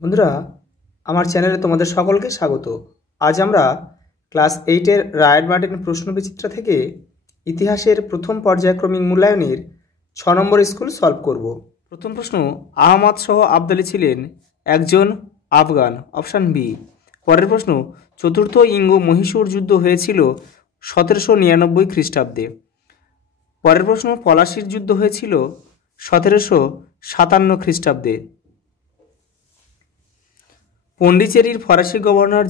বন্ধুরা, আমার চ্যানেলে তোমাদের সকলকে স্বাগত। আজ আমরা ক্লাস 8-এর রায়ার্ড মার্টিন প্রশ্নবিচিত্রা থেকে ইতিহাসের প্রথম পর্যায়ক্রমিক মূল্যায়নের 6 নম্বর স্কুল সলভ করব। প্রথম প্রশ্ন, আহমদ শাহ আবদালি ছিলেন একজন আফগান, অপশান বি। পরের প্রশ্ন, চতুর্থ ইঙ্গো মহীশূর যুদ্ধ হয়েছিল 1799 খ্রিস্টাব্দে। পরের প্রশ্ন, পলাশির যুদ্ধ হয়েছিল 1757 খ্রিস্টাব্দে। পন্ডিচেরির ফরাসি গভর্নর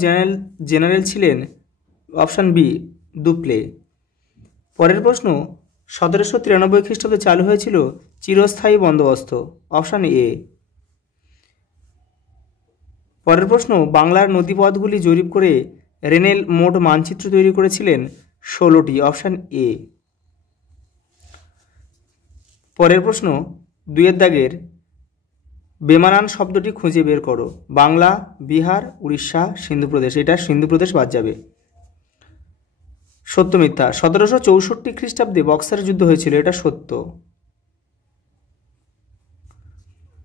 জেনারেল ছিলেন, অপশান বি, দুপ্লে। পরের প্রশ্ন, 1793 খ্রিস্টাব্দে চালু হয়েছিল চিরস্থায়ী বন্দোবস্ত, অপশান এ। পরের প্রশ্ন, বাংলার নদীপথগুলি জরিপ করে রেনেল মোট মানচিত্র তৈরি করেছিলেন 16টি, অপশান এ। পরের প্রশ্ন, 2 দাগের বেমানান শব্দটি খুঁজে বের করো। বাংলা, বিহার, উড়িষ্যা, সিন্ধু প্রদেশ। এটা সিন্ধু প্রদেশ বাদ যাবে। সত্য মিথ্যা? 1764 খ্রিস্টাব্দে বক্সারের যুদ্ধ হয়েছিল, এটা সত্য।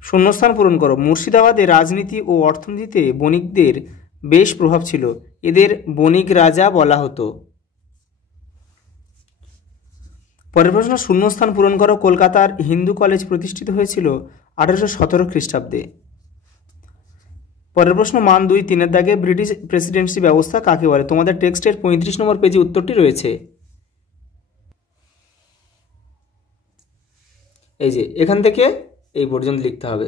শূন্যস্থান পূরণ করো। মুর্শিদাবাদে রাজনীতি ও অর্থনীতিতে বণিকদের বেশ প্রভাব ছিল, এদের বণিক রাজা বলা হতো। পরের প্রশ্ন, শূন্যস্থান পূরণ করো। কলকাতার হিন্দু কলেজ প্রতিষ্ঠিত হয়েছিল 1817 খ্রিস্টাব্দে। পরের প্রশ্ন, মান 2, 3 দাগে ব্রিটিশ প্রেসিডেন্সি ব্যবস্থা কাকে বলে? তোমাদের টেক্সটের 35 নম্বর পেজে উত্তরটি রয়েছে। এই যে এখান থেকে এই পর্যন্ত লিখতে হবে।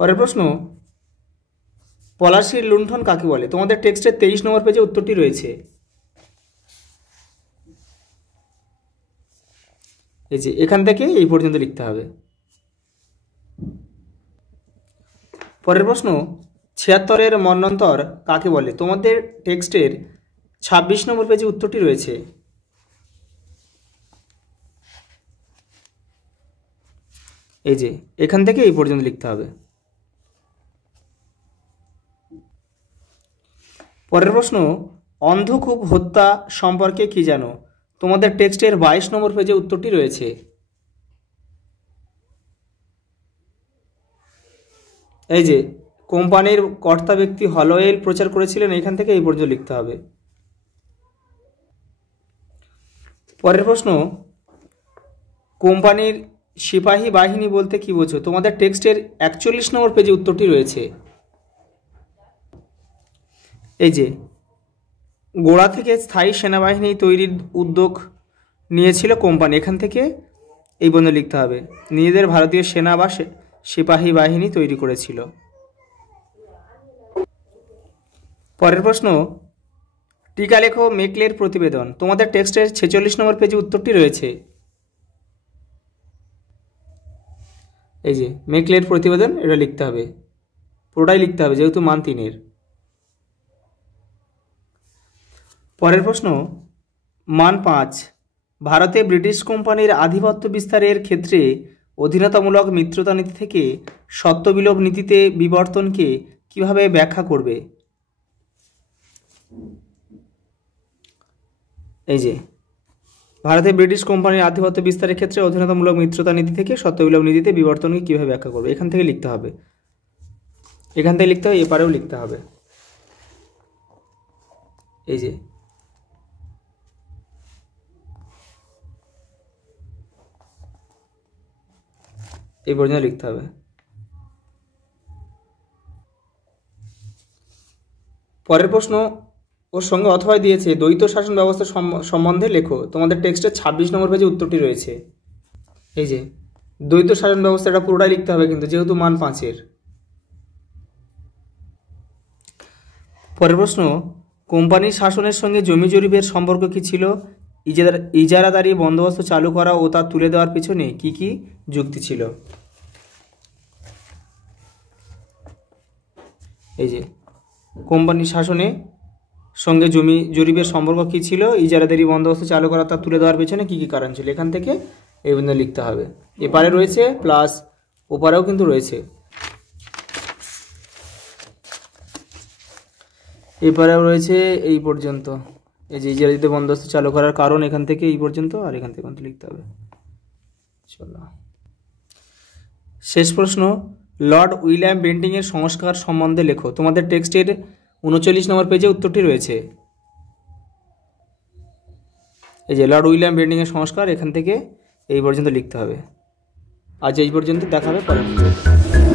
পরের প্রশ্ন, পলাশির লুণ্ঠন কাকে বলে? তোমাদের টেক্সটের 23 নম্বর পেজে উত্তরটি রয়েছে। এই যে এখান থেকে এই পর্যন্ত লিখতে হবে। পরের প্রশ্ন, 76-এর মন্বন্তর কাকে বলে? তোমাদের টেক্সটের 26 নম্বর পেজে উত্তরটি রয়েছে। এই যে এখান থেকে এই পর্যন্ত লিখতে হবে। পরের প্রশ্ন, অন্ধকূপ হত্যা সম্পর্কে কি জানো? তোমাদের টেক্সটের 22 নম্বর পেজে উত্তরটি রয়েছে। এই যে কোম্পানির কর্তা ব্যক্তি হলওয়েল প্রচার করেছিলেন, এখান থেকে এই পর্যন্ত লিখতে হবে। পরের প্রশ্ন, কোম্পানির সিপাহী বাহিনী বলতে কি বোঝো? তোমাদের টেক্সটের 41 নম্বর পেজে উত্তরটি রয়েছে। এই যে গোড়া থেকে স্থায়ী সেনাবাহিনী তৈরির উদ্যোগ নিয়েছিল কোম্পানি, এখান থেকে এই পর্যন্ত লিখতে হবে। নিজেদের ভারতীয় সেনা বা সিপাহী বাহিনী তৈরি করেছিল। পরের প্রশ্ন, টিকা লেখো মেকলের প্রতিবেদন। তোমাদের টেক্সটের 46 নম্বর পেজে উত্তরটি রয়েছে। এই যে মেকলের প্রতিবেদন, এটা লিখতে হবে, পুরোটাই লিখতে হবে যেহেতু মান 3-এর। পরের প্রশ্ন, মান 5, ভারতে ব্রিটিশ কোম্পানির আধিপত্য বিস্তারের ক্ষেত্রে অধীনতামূলক মিত্রতা নীতি থেকে সত্ত্ববিলোপ নীতিতে বিবর্তনকে কিভাবে ব্যাখ্যা করবে? এই যে ভারতে ব্রিটিশ কোম্পানির আধিপত্য বিস্তারের ক্ষেত্রে অধীনতামূলক মিত্রতা নীতি থেকে সত্ত্ববিলোপ নীতিতে বিবর্তনকে কিভাবে ব্যাখ্যা করবে? এখান থেকে লিখতে হবে, এখান থেকে লিখতে হবে, এপারেও লিখতে হবে। এই যে এই পর্যন্ত লিখতে হবে। পরের প্রশ্ন ওর সঙ্গে অথবা দিয়েছে, দ্বৈত শাসন ব্যবস্থা সম্বন্ধে লেখো। তোমাদের টেক্সটের 26 নম্বর পেজে উত্তরটি রয়েছে। এই যে দ্বৈত শাসন ব্যবস্থা, এটা পুরোটাই লিখতে হবে কিন্তু যেহেতু মান 5-এর। পরের প্রশ্ন, কোম্পানির শাসনের সঙ্গে জমি জরিপের সম্পর্ক কি ছিল? ইজারাদারি বন্দোবস্ত চালু করা ও তা তুলে দেওয়ার পিছনে কি কি যুক্তি ছিল? এই যে কোম্পানির শাসনে সঙ্গে জমি জরিপের সম্পর্ক কি ছিল, ইজারাদারি বন্দোবস্ত চালু করা তা তুলে দেওয়ার পেছনে কি কি কারণ ছিল? এখান থেকে এই পর্যন্ত লিখতে হবে। এপারে রয়েছে প্লাস ওপারেও কিন্তু রয়েছে, এপারেও রয়েছে এই পর্যন্ত। এই যে ইজারাদারি বন্দোবস্ত চালু করার কারণ এখান থেকে এই পর্যন্ত, আর এখান থেকে লিখতে হবে। চলো শেষ প্রশ্ন, লর্ড উইলিয়াম বেন্টিংয়ের সংস্কার সম্বন্ধে লেখো। তোমাদের টেক্সটের 39 নম্বর পেজে উত্তরটি রয়েছে। এই যে লর্ড উইলিয়াম বেন্টিংয়ের সংস্কার, এখান থেকে এই পর্যন্ত লিখতে হবে। আজ এই পর্যন্ত, দেখা হবে পরের ভিডিওতে।